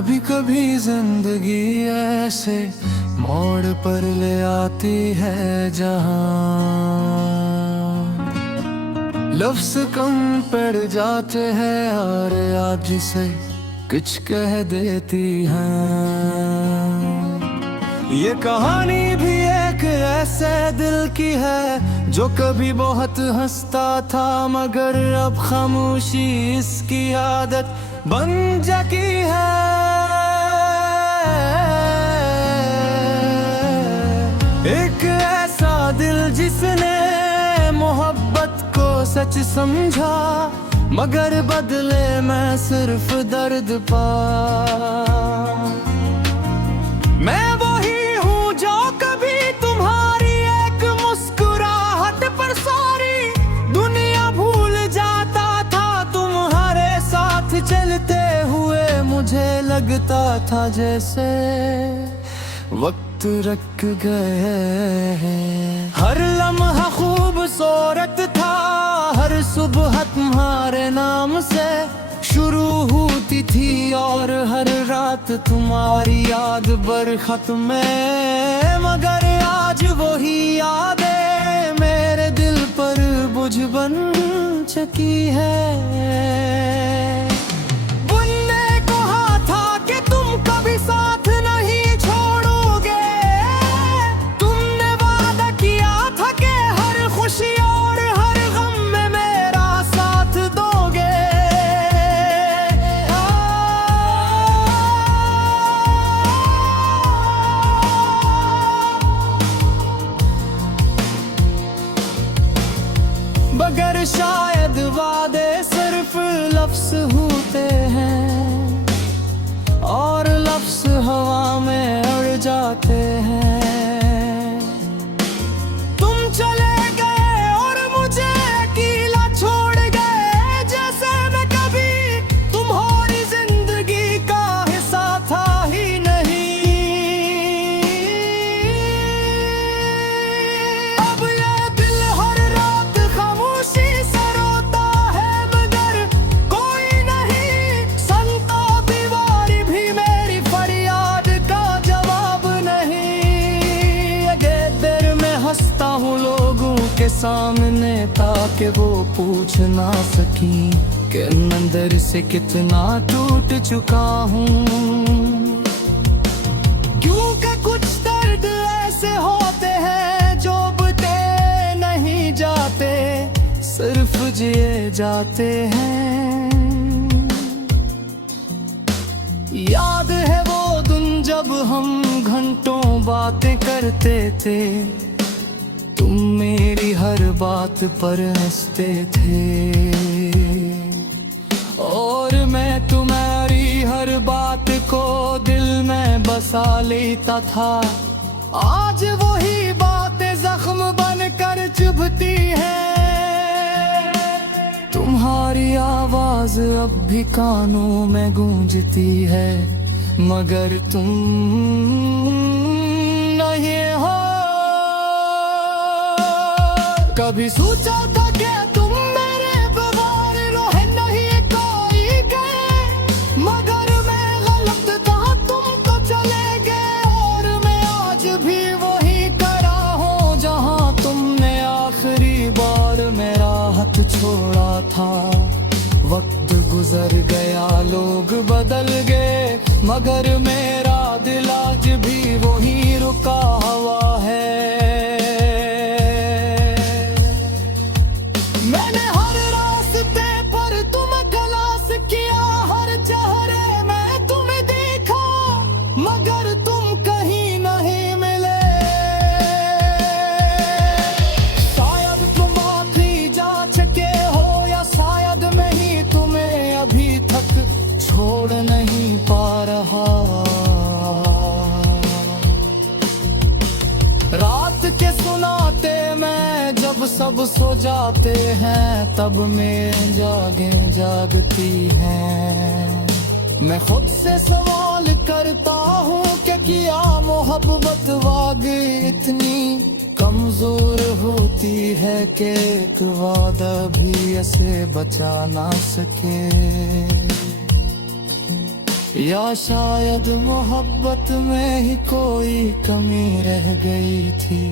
कभी कभी जिंदगी ऐसे मोड़ पर ले आती है जहां लफ्ज़ कम पड़ जाते हैं और आज से कुछ कह देती हैं। ये कहानी भी एक ऐसे दिल की है जो कभी बहुत हंसता था, मगर अब खामोशी इसकी आदत बन चुकी है। एक ऐसा दिल जिसने मोहब्बत को सच समझा, मगर बदले में सिर्फ दर्द पा। मैं वही हूँ जो कभी तुम्हारी एक मुस्कुराहट पर सारी दुनिया भूल जाता था। तुम्हारे साथ चलते हुए मुझे लगता था जैसे वक्त रख गए हैं। हर लम्हा खूबसूरत था, हर सुबह तुम्हारे नाम से शुरू होती थी और हर रात तुम्हारी याद बरखत में। मगर आज वही यादें मेरे दिल पर बोझ बन चुकी है। बुनने को था कि तुम कभी साथ नहीं छोड़ोगे, तुमने वादा किया था कि हर खुशी और हर गम में मेरा साथ दोगे। मगर शायद वादे सिर्फ लफ्ज़ होते हैं और लफ्ज़ हवा में उड़ जाते हैं। तुम चले गए और मुझे अकेला छोड़ गए, जैसे मैं कभी तुम्हारी जिंदगी का हिस्सा था ही नहीं। अब ये दिल हर रात खामोशी से रोता है, मगर कोई नहीं सुनता। दीवार भी मेरी फरियाद का जवाब नहीं। अगे देर में हंसता हूँ लोगों के सामने ताकि वो पूछ ना सकी कि अंदर से कितना टूट चुका हूँ। क्योंकि कुछ दर्द ऐसे होते हैं जो बुते नहीं जाते, सिर्फ जिए जाते हैं। याद है वो दिन जब हम घंटों बातें करते थे, तुम मेरी हर बात पर हंसते थे और मैं तुम्हारी हर बात को दिल में बसा लेता था। आज वही बातें जख्म बनकर चुभती हैं। तुम्हारी आवाज अब भी कानों में गूंजती है, मगर तुम नहीं हो। कभी सोचा था कि तुम मेरे बगैर रह नहीं कोई गए, मगर मैं गलत था, तुम तो चले गए और मैं आज भी वही खड़ा हूँ जहाँ तुमने आखिरी बार मेरा हाथ छोड़ा था। वक्त गुजर गया, लोग बदल गए, मगर मेरा दिल आज भी वही रुका हुआ है। मैंने हर रास्ते पर तुम्हें तलाश किया, हर चेहरे में तुम्हें देखा, मगर तुम कहीं नहीं मिले। शायद तुम आखिरी जा चुके हो, या शायद मैं ही तुम्हें अभी तक छोड़ नहीं पा रहा। रात के सुनाते मैं जब सब सो जाते हैं, तब मैं जागती हैं। मैं खुद से सवाल करता हूँ कि क्या मोहब्बत वाकई इतनी कमजोर होती है कि एक वादा भी ऐसे बचा ना सके। या शायद मोहब्बत में ही कोई कमी रह गई थी।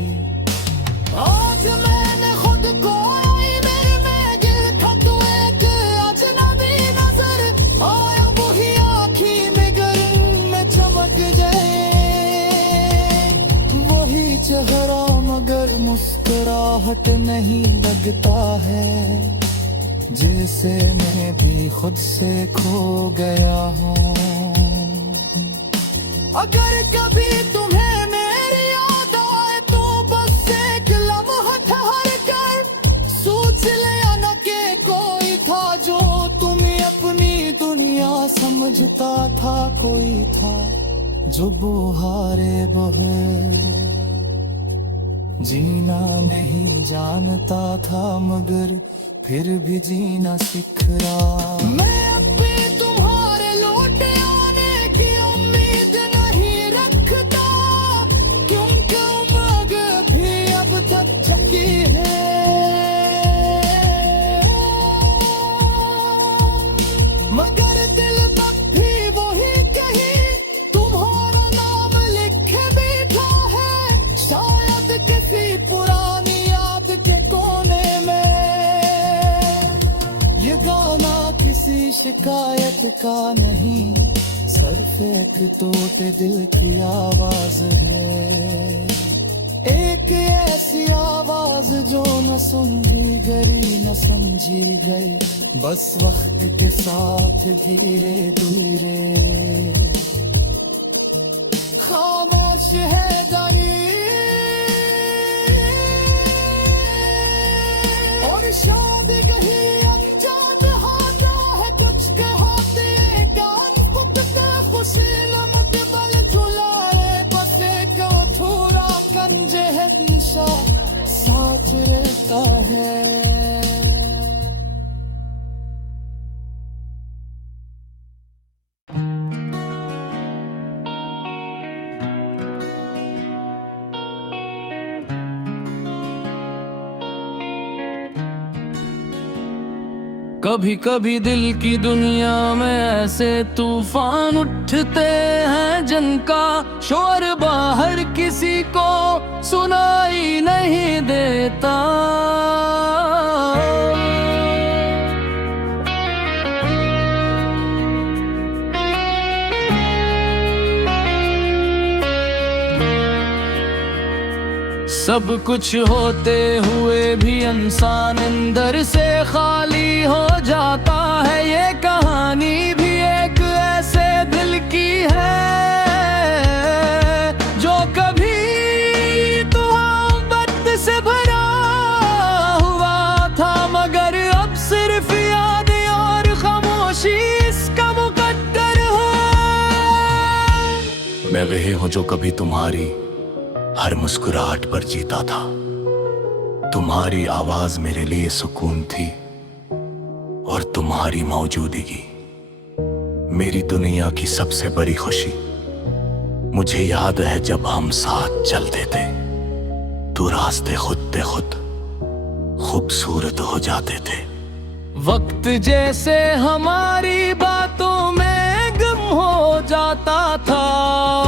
आज मैंने खुद को आईने में देखा तो एक अजनबी नजर आया, वही आँखी में गर्म में चमक जाए, वही चेहरा मगर मुस्कुराहट नहीं लगता है, जैसे मैं भी खुद से खो गया हूँ। अगर कभी तुम्हें मेरी याद आए तो बस एक लम्हा ठहर कर सोच लेना न के कोई था जो तुम्हें अपनी दुनिया समझता था, कोई था जो बुहारे बहे जीना नहीं जानता था, मगर फिर भी जीना सीख रहा। मैं अब भी तुम्हारे लौट आने की उम्मीद नहीं रखता, क्योंकि उम्र भी अब तक थकी है। मगर दिल तक भी वही कही तुम्हारा नाम लिखे बैठा है, शायद किसी पुरानी याद के कोने में। ये गाना किसी शिकायत का नहीं, सिर्फ एक टूटे दिल की आवाज है, एक ऐसी आवाज जो न समझी गई न समझी गई, बस वक्त के साथ धीरे धीरे खामोश है गली और शायद कहीं अनजान हाथा है, कुछ कहते कान फुकते खुशी लमट बल झुलाए, बस एक अधूरा कंज है निशा साथ रहता है। कभी कभी दिल की दुनिया में ऐसे तूफान उठते हैं जिनका शोर बाहर किसी को सुनाई नहीं देता। सब कुछ होते हुए भी इंसान अंदर से खाली हो जाता है, ये कहानी भी एक ऐसे दिल की है जो कभी मोहब्बत से भरा हुआ था, मगर अब सिर्फ याद और खामोशी इसका मुकद्दर है। मैं वही हूँ जो कभी तुम्हारी हर मुस्कुराहट पर जीता था, तुम्हारी आवाज मेरे लिए सुकून थी और तुम्हारी मौजूदगी मेरी दुनिया की सबसे बड़ी खुशी। मुझे याद है जब हम साथ चलते थे तो रास्ते खुद पे खुद खूबसूरत हो जाते थे। वक्त जैसे हमारी बातों में गुम हो जाता था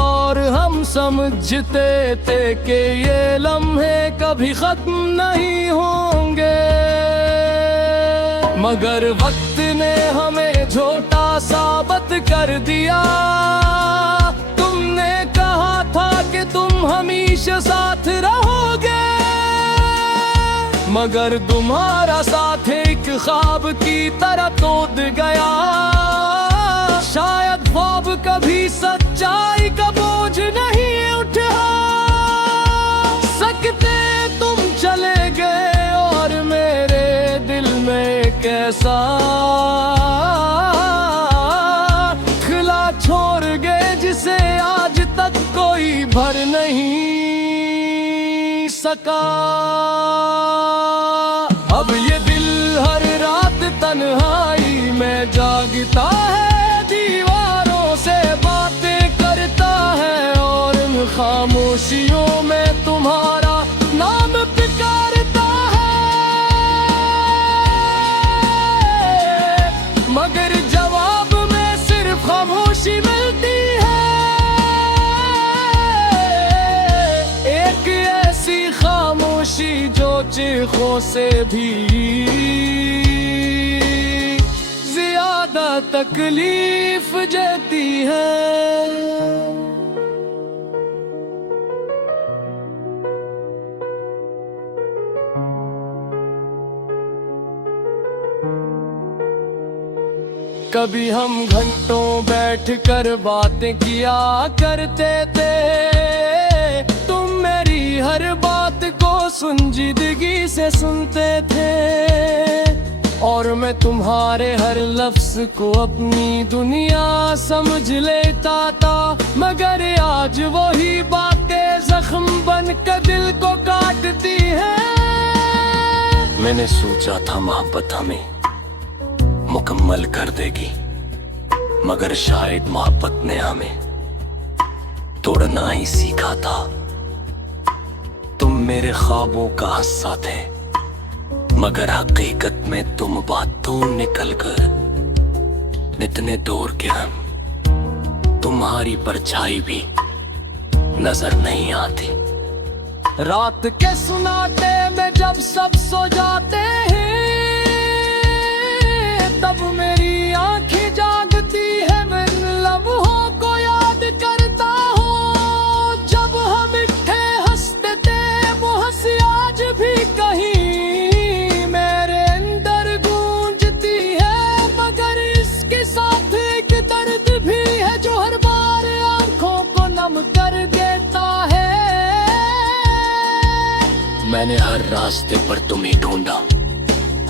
और हम समझते थे कि ये लम्हे कभी खत्म नहीं होंगे, मगर वक्त ने हमें झूठा साबित कर दिया। तुमने कहा था कि तुम हमेशा साथ रहोगे, मगर तुम्हारा साथ एक ख्वाब की तरह टूट गया। शायद ख्वाब कभी सच्चाई का बोझ नहीं उठा सकते, तुम चले गए और मेरे दिल में कैसा खिला छोड़ गए जिसे आज तक कोई भर नहीं सका। अब ये दिल हर रात तन्हाई में जागता है, दीवारों से बातें करता है और इन खामोशियों में तुम्हारा नाम पुकारता है, मगर जवाब में सिर्फ खामोशी में खामोशी जो चीखों से भी ज्यादा तकलीफ देती है। कभी हम घंटों बैठकर बातें किया करते थे, तुम मेरी हर बात को संजीदगी से सुनते थे, और मैं तुम्हारे हर लफ्ज को अपनी दुनिया समझ लेता था। मगर आज वही बातें जख्म बनकर दिल को काटती हैं। मैंने सोचा था मोहब्बत हमें मुकम्मल कर देगी, मगर शायद मोहब्बत ने हमें तोड़ना ही सीखा था। तुम मेरे ख्वाबों का हिस्सा थे, मगर हकीकत में तुम बातों निकल कर इतने दूर के हम तुम्हारी परछाई भी नजर नहीं आती। रात के सुनाते में जब सब सो जाते हैं, तब मेरी आंखें जागती है, मैं लम्हों को याद करता हूँ। जब हम इकट्ठे हंसते थे, वो हंसी आज भी कहीं मेरे अंदर गूंजती है। मगर इसके साथ एक दर्द भी है जो हर बार आंखों को नम कर देता है। मैंने हर रास्ते पर तुम्हें ढूंढा,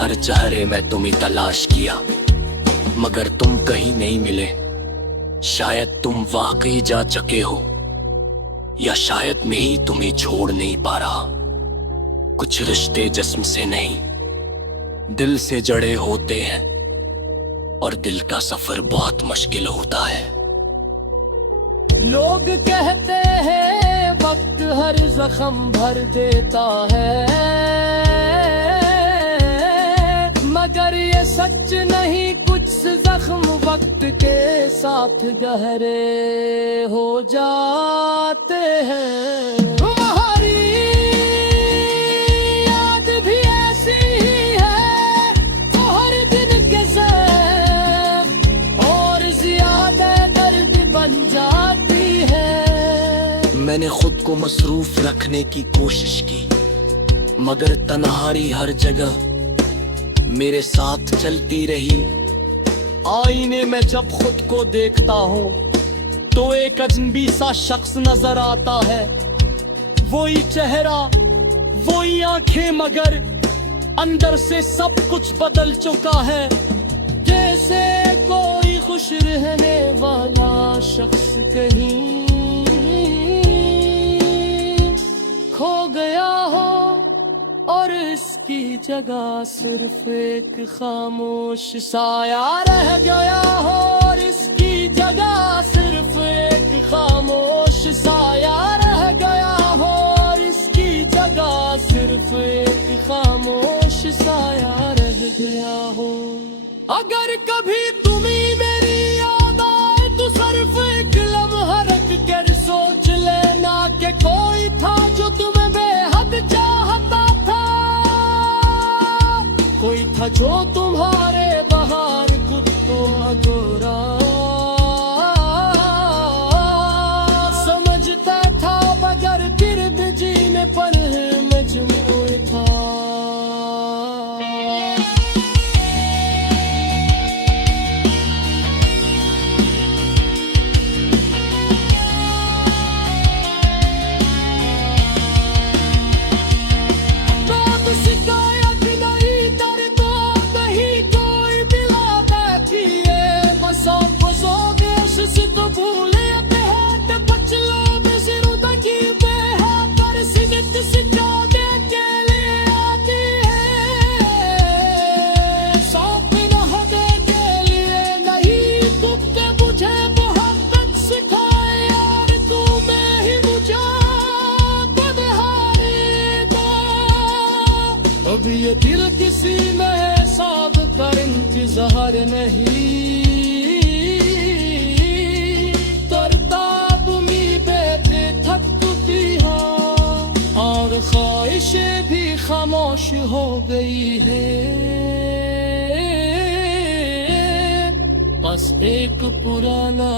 हर चेहरे में तुम्हें तलाश किया, मगर तुम कहीं नहीं मिले। शायद तुम वाकई जा चुके हो, या शायद मैं ही तुम्हें छोड़ नहीं पा रहा। कुछ रिश्ते जिस्म से नहीं, दिल से जड़े होते हैं, और दिल का सफर बहुत मुश्किल होता है। लोग कहते हैं वक्त हर जख्म भर देता है, मगर ये सच नहीं। कुछ जख्म वक्त के साथ गहरे हो जाते हैं। तुम्हारी याद भी ऐसी ही है, तो हर दिन के ज़ैब और ज्यादा दर्द बन जाती है। मैंने खुद को मसरूफ रखने की कोशिश की, मगर तन्हाई हर जगह मेरे साथ चलती रही। आईने में जब खुद को देखता हूँ, तो एक अजनबी सा शख्स नजर आता है। वही चेहरा, वही आंखें, मगर अंदर से सब कुछ बदल चुका है। जैसे कोई खुश रहने वाला शख्स कहीं खो गया हो, और इसकी जगह सिर्फ एक खामोश साया रह गया हो, और इसकी जगह सिर्फ एक खामोश साया रह गया हो, और इसकी जगह सिर्फ एक खामोश साया रह गया हो। अगर कभी तुम्हें मेरी याद आए, तो सिर्फ एक लम्हा रख कर सोच लेना कि कोई था जो तुम्हें बेहद चाहता था, कोई था जो तुम्हारे बाहर कुत्तों गोरा समझता था, मगर फिर भी जीने पर मजबूर था। शिकायत नहीं, दर्द नहीं कोई दिला बैठी है। बस बसोगे उससे तो भूले अपने हाथ बचलो में जिंदगी में है, पर सिनत सिखाने के लिए आती है। सौंप नहने के लिए नहीं, तुमने मुझे मोहब्बत सिखाई, और तुम्हें ही मुझे अब ये दिल किसी में साब कर इंतजार नहीं, तरताब उम्मीदें थकती हैं, और ख्वाहिशें भी खामोश हो गई है, बस एक पुराना